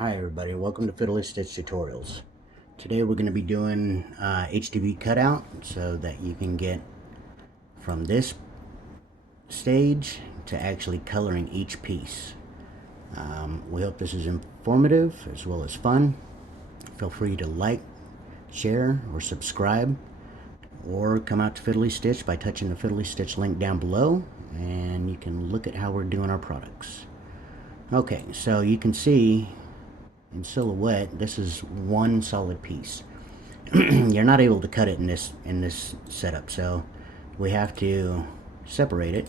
Hi everybody, welcome to Fiddly Stitch Tutorials. Today we're going to be doing HDB cutout so that you can get from this stage to actually coloring each piece. We hope this is informative as well as fun. Feel free to like, share, or subscribe, or come out to Fiddly Stitch by touching the Fiddly Stitch link down below, and you can look at how we're doing our products. Okay, so you can see in silhouette, this is one solid piece. You're not able to cut it in this setup, so we have to separate it.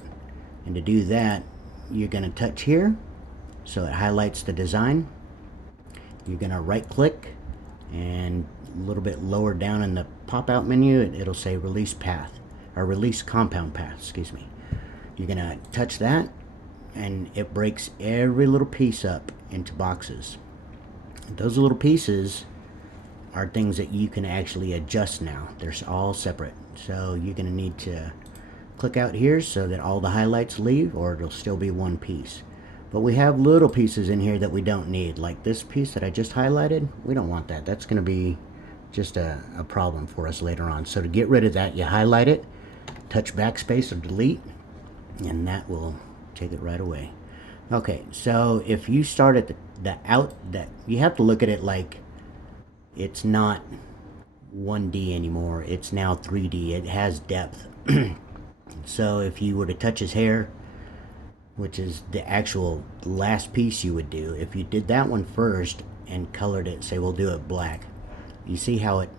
And to do that, you're going to touch here, so it highlights the design. You're going to right click, and a little bit lower down in the pop-out menu, it'll say release path, or release compound path, excuse me. You're going to touch that, and it breaks every little piece up into boxes. Those little pieces are things that you can actually adjust now. They're all separate. So you're going to need to click out here so that all the highlights leave, or it'll still be one piece. But we have little pieces in here that we don't need. Like this piece that I just highlighted, we don't want that. That's going to be just a problem for us later on. So to get rid of that, you highlight it, touch backspace or delete, and that will take it right away. Okay, so if you start at that you have to look at it like it's not 1D anymore. It's now 3D. It has depth. So if you were to touch his hair, which is the actual last piece you would do, if you did that one first and colored it, say we'll do it black, you see how it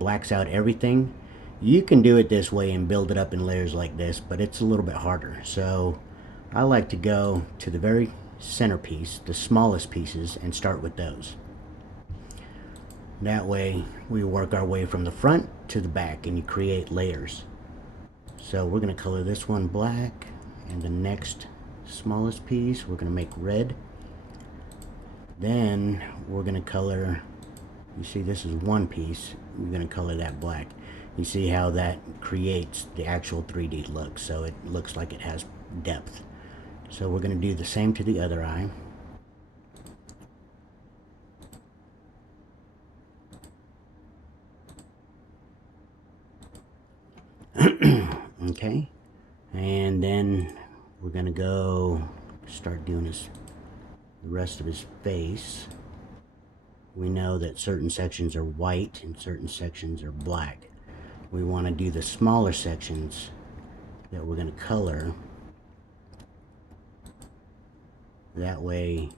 blacks out everything? You can do it this way and build it up in layers like this, but it's a little bit harder. So I like to go to the very centerpiece, the smallest pieces, and start with those. That way we work our way from the front to the back and you create layers. So we're going to color this one black, and the next smallest piece we're going to make red. Then we're going to color, you see this is one piece, we're going to color that black. You see how that creates the actual 3D look, so it looks like it has depth. So we're going to do the same to the other eye. Okay, and then we're going to go start doing the rest of his face. We know that certain sections are white and certain sections are black. We want to do the smaller sections that we're going to color. That way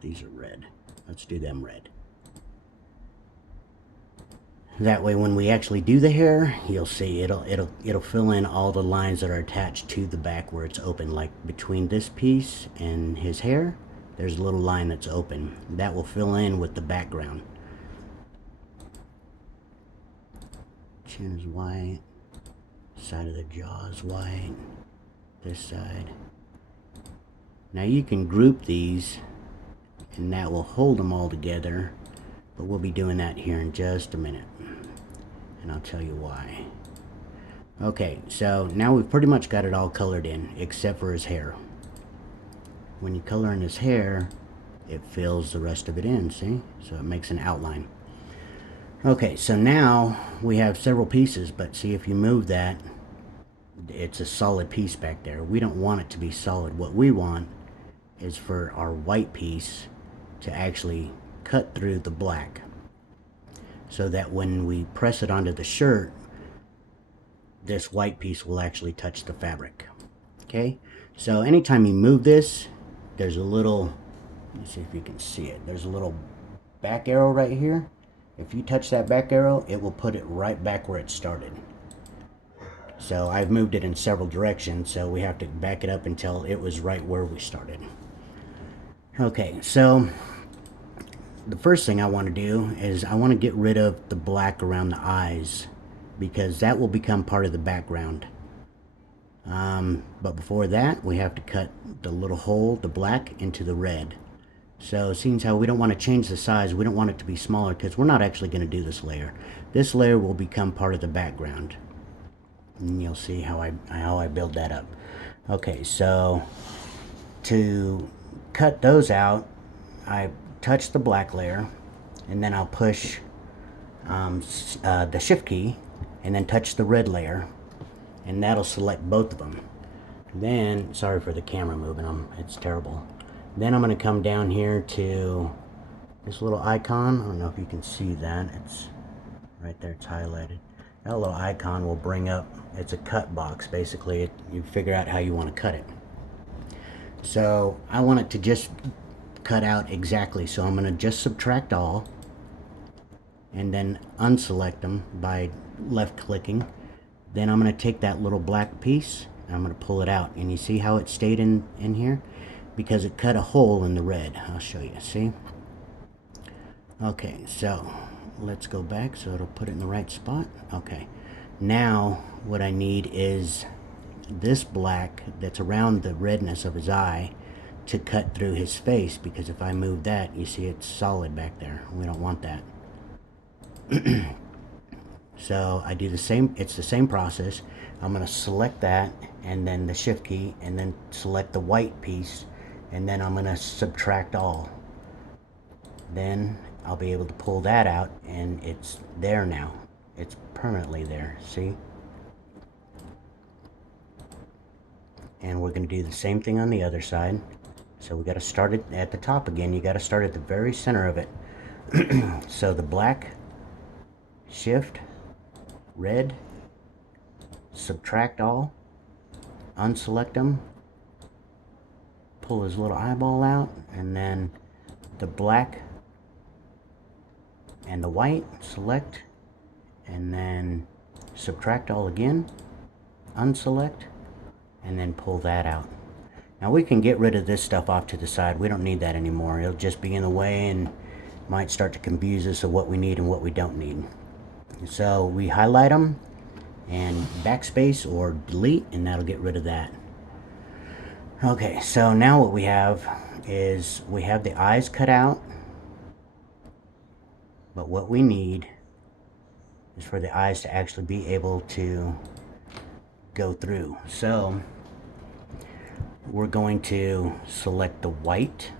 these are red. Let's do them red. That way when we actually do the hair, you'll see it'll fill in all the lines that are attached to the back where it's open. Like between this piece and his hair, there's a little line that's open. That will fill in with the background. Chin is white. Side of the jaw is white. This side. Now you can group these and that will hold them all together, but we'll be doing that here in just a minute, and I'll tell you why. Okay, so now we've pretty much got it all colored in except for his hair. When you color in his hair, it fills the rest of it in, see? So it makes an outline. Okay, so now we have several pieces, but see, if you move that, it's a solid piece back there. We don't want it to be solid. What we want is for our white piece to actually cut through the black, so that when we press it onto the shirt, this white piece will actually touch the fabric. Okay, so anytime you move this, there's a little, let's see if you can see it, there's a little back arrow right here. If you touch that back arrow, it will put it right back where it started. So I've moved it in several directions, so we have to back it up until it was right where we started. Okay, so the first thing I want to do is I want to get rid of the black around the eyes, because that will become part of the background. But before that, we have to cut the little hole, the black, into the red. So seeing how we don't want to change the size, we don't want it to be smaller because we're not actually going to do this layer. This layer will become part of the background. and you'll see how I build that up. Okay, so to cut those out, I touch the black layer, and then I'll push the shift key, and then touch the red layer, and that'll select both of them. Then, sorry for the camera moving, it's terrible. Then I'm going to come down here to this little icon. I don't know if you can see that. It's right there, it's highlighted. That little icon will bring up, it's a cut box basically. You figure out how you want to cut it. So I want it to just cut out exactly, so I'm going to just subtract all and then unselect them by left clicking. Then I'm going to take that little black piece and I'm going to pull it out, and you see how it stayed in here because it cut a hole in the red. I'll show you. See? Okay, so let's go back so it'll put it in the right spot. Okay, now what I need is this black that's around the redness of his eye to cut through his face, because if I move that, you see it's solid back there. We don't want that. So I do the same, it's the same process. I'm going to select that and then the shift key and then select the white piece, and then I'm going to subtract all. Then I'll be able to pull that out and it's there now. It's permanently there, see? And we're going to do the same thing on the other side. So we got to start it at the top again. You got to start at the very center of it. So the black, shift, red, subtract all, unselect them, pull his little eyeball out, and then the black and the white, select, and then subtract all again, unselect, and then pull that out. Now we can get rid of this stuff off to the side. We don't need that anymore. It'll just be in the way and might start to confuse us of what we need and what we don't need. So we highlight them and backspace or delete, and that'll get rid of that. Okay, so now what we have is we have the eyes cut out, but what we need is for the eyes to actually be able to go through. So we're going to select the white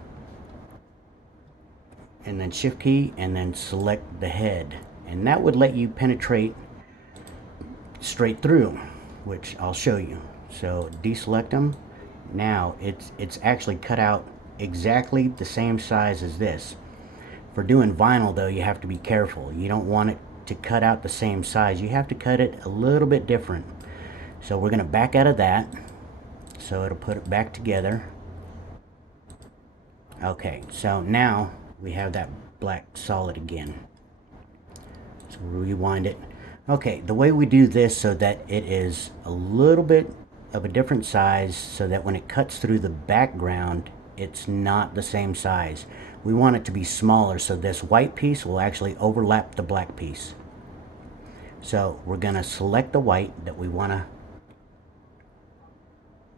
and then shift key and then select the head, and that would let you penetrate straight through, which I'll show you. So deselect them. Now it's actually cut out exactly the same size as this. For doing vinyl though, you have to be careful. You don't want it to cut out the same size. You have to cut it a little bit different. So we're going to back out of that, so it'll put it back together. Okay, so now we have that black solid again. So rewind it. Okay, the way we do this so that it is a little bit of a different size, so that when it cuts through the background, it's not the same size. We want it to be smaller, so this white piece will actually overlap the black piece. So we're going to select the white that we want to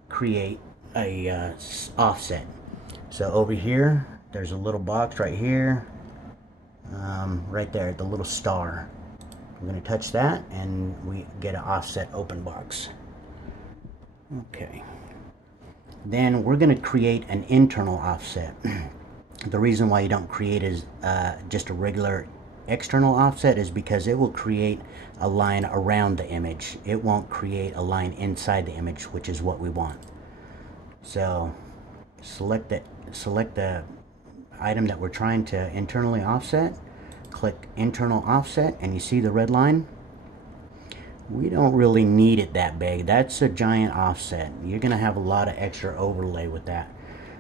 create a offset. So over here, there's a little box right here, right there, the little star. I'm going to touch that and we get an offset open box. Okay. Then we're going to create an internal offset. The reason why you don't create is just a regular external offset is because it will create a line around the image. It won't create a line inside the image, which is what we want. So select the item that we're trying to internally offset, click internal offset, and you see the red line. We don't really need it that big. That's a giant offset. You're going to have a lot of extra overlay with that.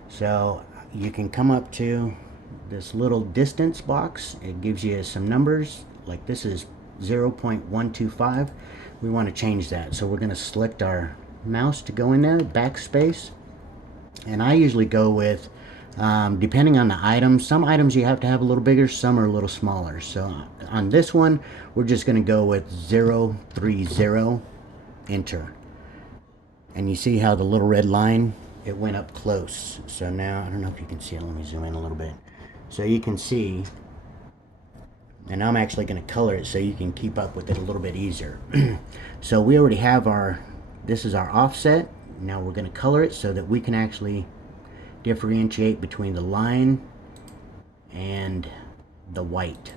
So you can come up to this little distance box. It gives you some numbers, like this is 0.125. We want to change that, so we're going to select our mouse to go in there, backspace, and I usually go with depending on the item. Some items you have to have a little bigger, some are a little smaller. So on this one, we're just going to go with 030, enter. And you see how the little red line, it went up close. So now, I don't know if you can see it. Let me zoom in a little bit. So you can see And I'm actually going to color it so you can keep up with it a little bit easier. So we already have our, this is our offset. Now we're going to color it so that we can actually differentiate between the line and the white.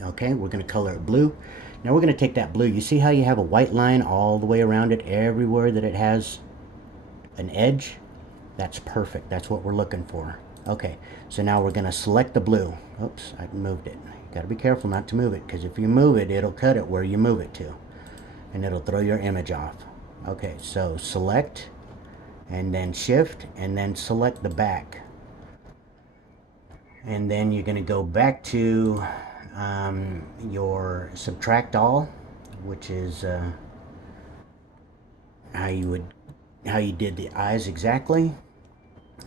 Okay, we're going to color it blue. Now we're going to take that blue. You see how you have a white line all the way around it, everywhere that it has an edge? That's perfect. That's what we're looking for. Okay, so now we're going to select the blue. Oops, I moved it. You got to be careful not to move it, because if you move it, it'll cut it where you move it to, and it'll throw your image off. Okay, so select, and then shift, and then select the back. And then you're going to go back to your subtract all, which is how you did the eyes exactly.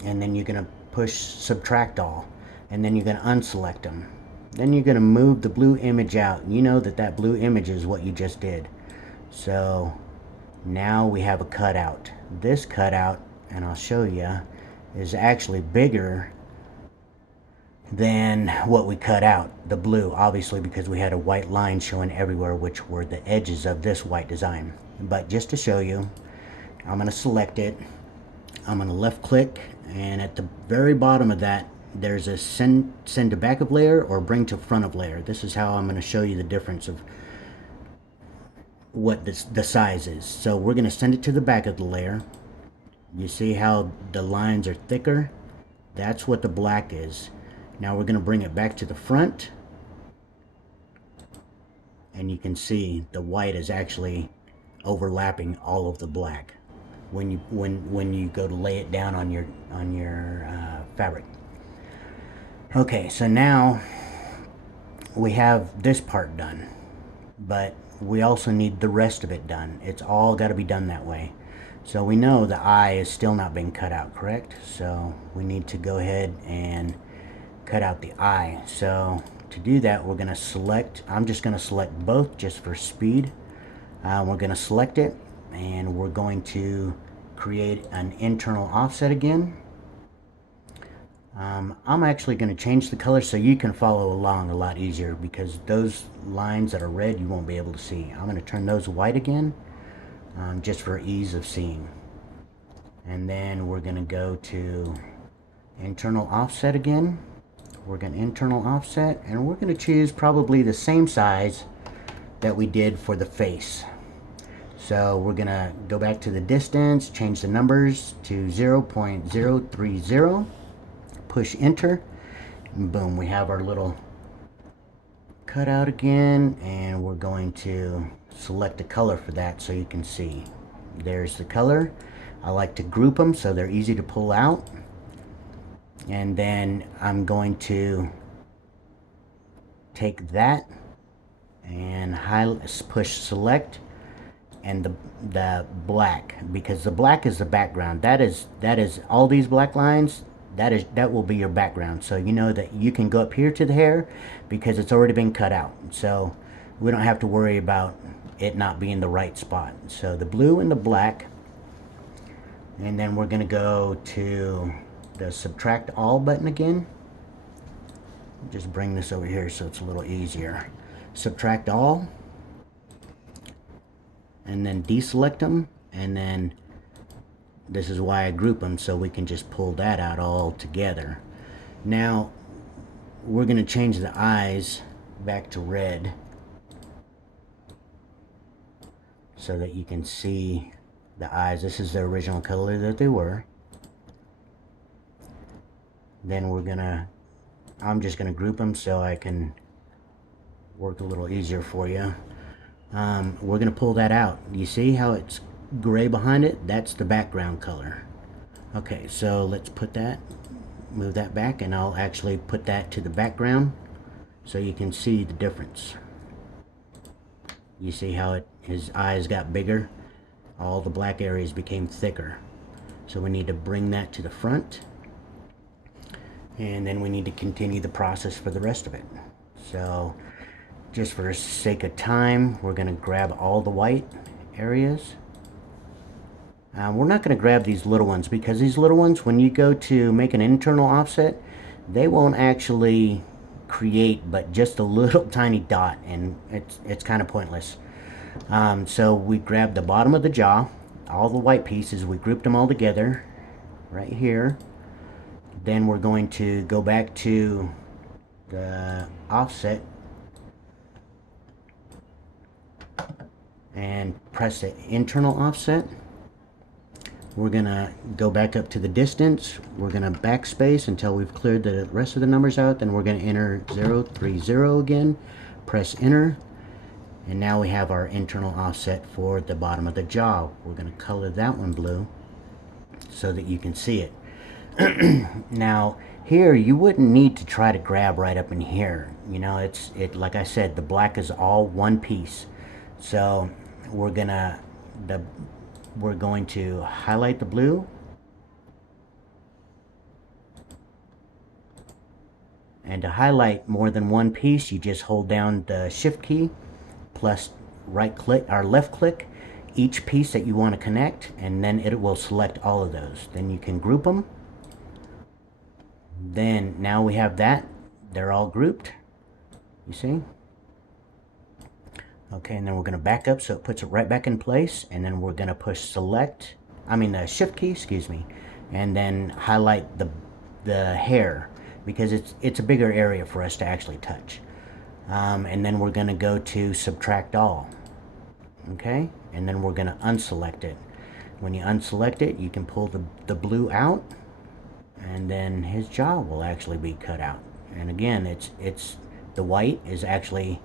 And then you're going to push subtract all, and then you're going to unselect them. Then you're going to move the blue image out. You know that that blue image is what you just did. So now we have a cutout. This cutout, and I'll show you, is actually bigger than what we cut out, the blue, obviously, because we had a white line showing everywhere, which were the edges of this white design. But just to show you, I'm going to select it. I'm going to left click, and at the very bottom of that, there's a send to back of layer or bring to front of layer. This is how I'm going to show you the difference of what the size is. So we're going to send it to the back of the layer. You see how the lines are thicker? That's what the black is. Now we're going to bring it back to the front, and you can see the white is actually overlapping all of the black when you go to lay it down on your fabric. Okay, so now we have this part done, but we also need the rest of it done. It's all got to be done that way. So we know the eye is still not being cut out, correct? So we need to go ahead and cut out the eye. So to do that, we're going to select, I'm just going to select both just for speed. We're going to select it, and we're going to create an internal offset again. I'm actually going to change the color so you can follow along a lot easier, because those lines that are red you won't be able to see. I'm going to turn those white again, just for ease of seeing. And then we're going to go to internal offset again. We're going to internal offset, and we're going to choose probably the same size that we did for the face. So we're going to go back to the distance, change the numbers to 0.030, push enter, and boom, we have our little cutout again, and we're going to select a color for that so you can see. There's the color. I like to group them so they're easy to pull out. And then I'm going to take that and push select, and the black, because the black is the background. That is all these black lines. That will be your background. So you know that you can go up here to the hair because it's already been cut out. So we don't have to worry about it not being the right spot. So the blue and the black, and then we're going to go to the subtract all button again. Just bring this over here so it's a little easier. Subtract all, and then deselect them, and then this is why I group them, so we can just pull that out all together. Now we're going to change the eyes back to red so that you can see the eyes. This is the original color that they were. Then I'm just gonna group them so I can work a little easier for you. We're gonna pull that out. You see how it's gray behind it? That's the background color. Okay, so let's move that back, and I'll actually put that to the background so you can see the difference. You see how his eyes got bigger? All the black areas became thicker. So we need to bring that to the front, and then we need to continue the process for the rest of it. So just for sake of time, we're going to grab all the white areas. We're not going to grab these little ones, because these little ones, when you go to make an internal offset, they won't actually create but just a little tiny dot, and it's kind of pointless. So we grabbed the bottom of the jaw, all the white pieces, we grouped them all together right here. Then we're going to go back to the offset and press the internal offset. We're gonna go back up to the distance. We're gonna backspace until we've cleared the rest of the numbers out. Then we're gonna enter 030 again, press enter, and now we have our internal offset for the bottom of the jaw. We're gonna color that one blue so that you can see it. Now here you wouldn't need to try to grab right up in here. You know, it like I said, the black is all one piece. So we're going to highlight the blue, and to highlight more than one piece you just hold down the shift key plus right click or left click each piece that you want to connect, and then it will select all of those. Then you can group them. Then now we have that, they're all grouped, you see. Okay, and then we're going to back up so it puts it right back in place, and then we're going to push the shift key, excuse me, and then highlight the hair, because it's a bigger area for us to actually touch. And then we're going to go to subtract all. Okay, and then we're going to unselect it. When you unselect it, you can pull the blue out, and then his jaw will actually be cut out. And again, it's the white is actually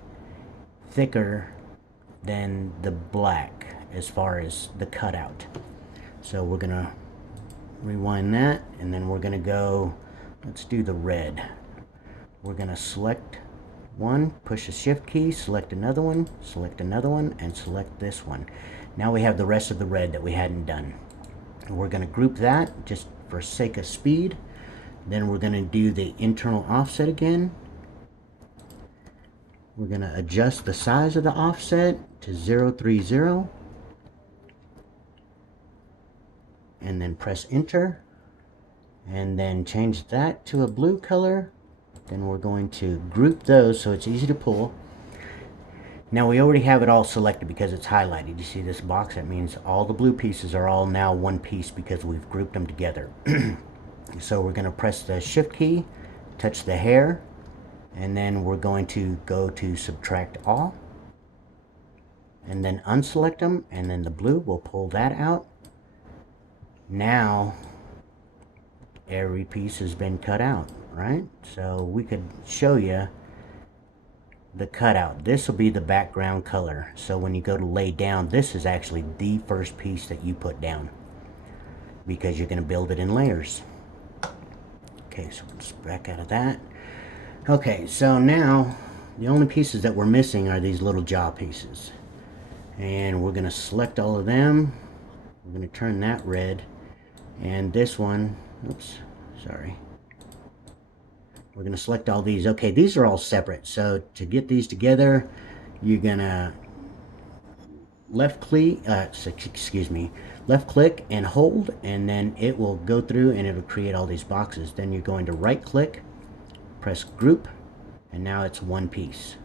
thicker than the black as far as the cutout. So we're gonna rewind that, and then we're gonna go, let's do the red. We're gonna select one, push the shift key, select another one, and select this one. Now we have the rest of the red that we hadn't done. We're gonna group that just for sake of speed. Then we're gonna do the internal offset again. We're going to adjust the size of the offset to 030, and then press enter, and then change that to a blue color. Then we're going to group those so it's easy to pull. Now we already have it all selected because it's highlighted. You see this box? That means all the blue pieces are all now one piece because we've grouped them together. So we're going to press the shift key, touch the hair, and then we're going to go to subtract all, and then unselect them, and then the blue will pull that out. Now every piece has been cut out, right? So we could show you the cutout. This will be the background color. So when you go to lay down, this is actually the first piece that you put down because you're going to build it in layers. Okay, so let's back out of that. Okay, so now the only pieces that we're missing are these little jaw pieces, and we're going to select all of them. We're going to turn that red, and this one, oops, sorry, we're going to select all these. Okay, these are all separate, so to get these together you're going to left click and hold, and then it will go through and it'll create all these boxes. Then you're going to right click, press group, and now it's one piece.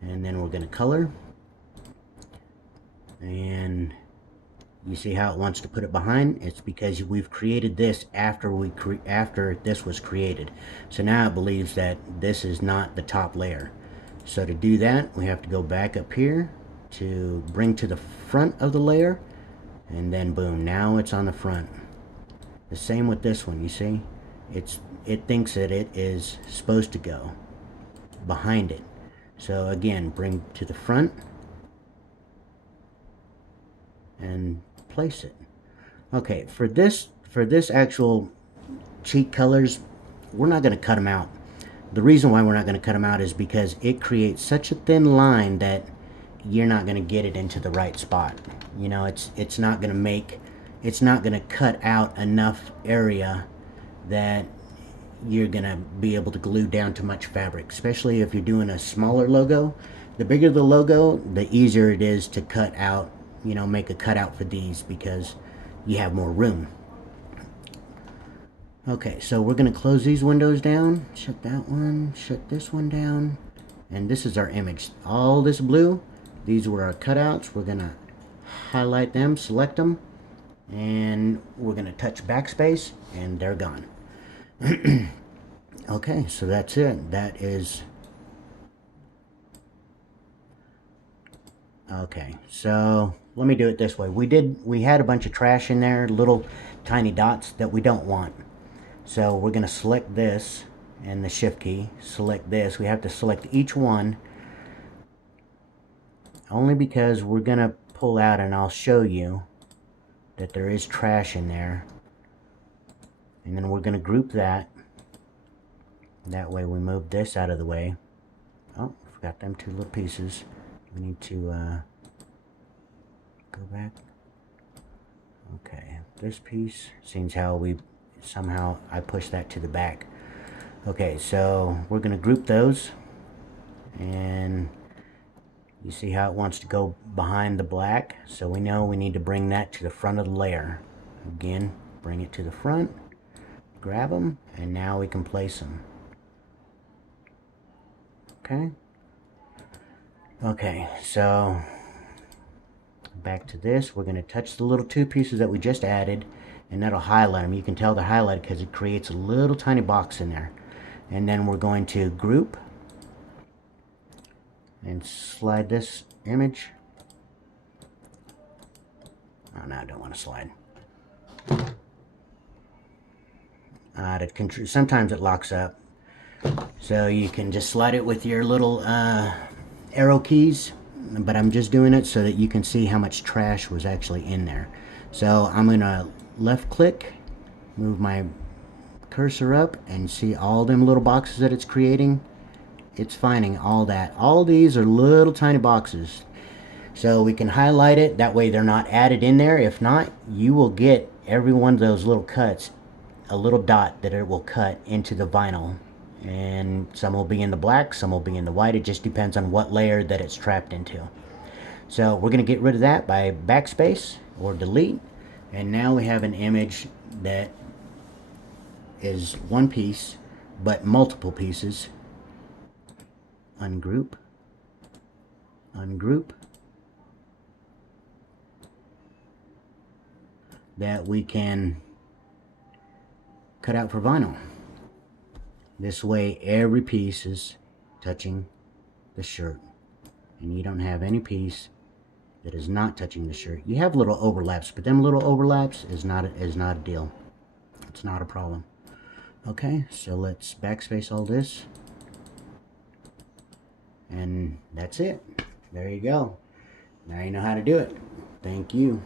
And then we're going to color, and you see how it wants to put it behind. It's because we've created this after this was created. So now it believes that this is not the top layer. So to do that, we have to go back up here to bring to the front of the layer, and then boom, now it's on the front. The same with this one. You see, it thinks that it is supposed to go behind it. So again, bring to the front and place it. Okay, for this actual cheek colors, we're not going to cut them out. The reason why we're not going to cut them out is because it creates such a thin line that you're not going to get it into the right spot. You know, it's not going to cut out enough area that you're going to be able to glue down to much fabric, especially if you're doing a smaller logo. The bigger the logo, the easier it is to cut out, you know, make a cutout for these because you have more room. Okay, so we're going to close these windows down, shut that one, shut this one down, and this is our image. All this blue, these were our cutouts. We're going to highlight them, select them, and we're going to touch backspace, and they're gone. Okay, so that's it. That is... Okay, so let me do it this way. We had a bunch of trash in there, little tiny dots that we don't want. So we're going to select this and the shift key, select this. We have to select each one only because we're going to pull out, and I'll show you that there is trash in there. And then we're going to group that. That way we move this out of the way. Oh, forgot them two little pieces. We need to go back. Okay, this piece, seems how we somehow I pushed that to the back. Okay, so we're going to group those, and you see how it wants to go behind the black, so we know we need to bring that to the front of the layer. Again, bring it to the front, grab them, and now we can place them. Okay, so back to this, we're going to touch the little two pieces that we just added, and that'll highlight them. You can tell they're highlighted because it creates a little tiny box in there. And then we're going to group and slide this image. Oh no, I don't want to slide. Sometimes it locks up, so you can just slide it with your little arrow keys, but I'm just doing it so that you can see how much trash was actually in there. So I'm gonna left click, move my cursor up, and see all them little boxes that it's creating. It's finding all that. All these are little tiny boxes, so we can highlight it, that way they're not added in there. If not, you will get every one of those little cuts, a little dot that it will cut into the vinyl, and some will be in the black, some will be in the white. It just depends on what layer that it's trapped into. So we're going to get rid of that by backspace or delete, and now we have an image that is one piece but multiple pieces. Ungroup, ungroup, that we can cut out for vinyl. This way every piece is touching the shirt, and you don't have any piece that is not touching the shirt. You have little overlaps, but them little overlaps is not a deal. It's not a problem. Okay, so let's backspace all this, and that's it. There you go. Now you know how to do it. Thank you.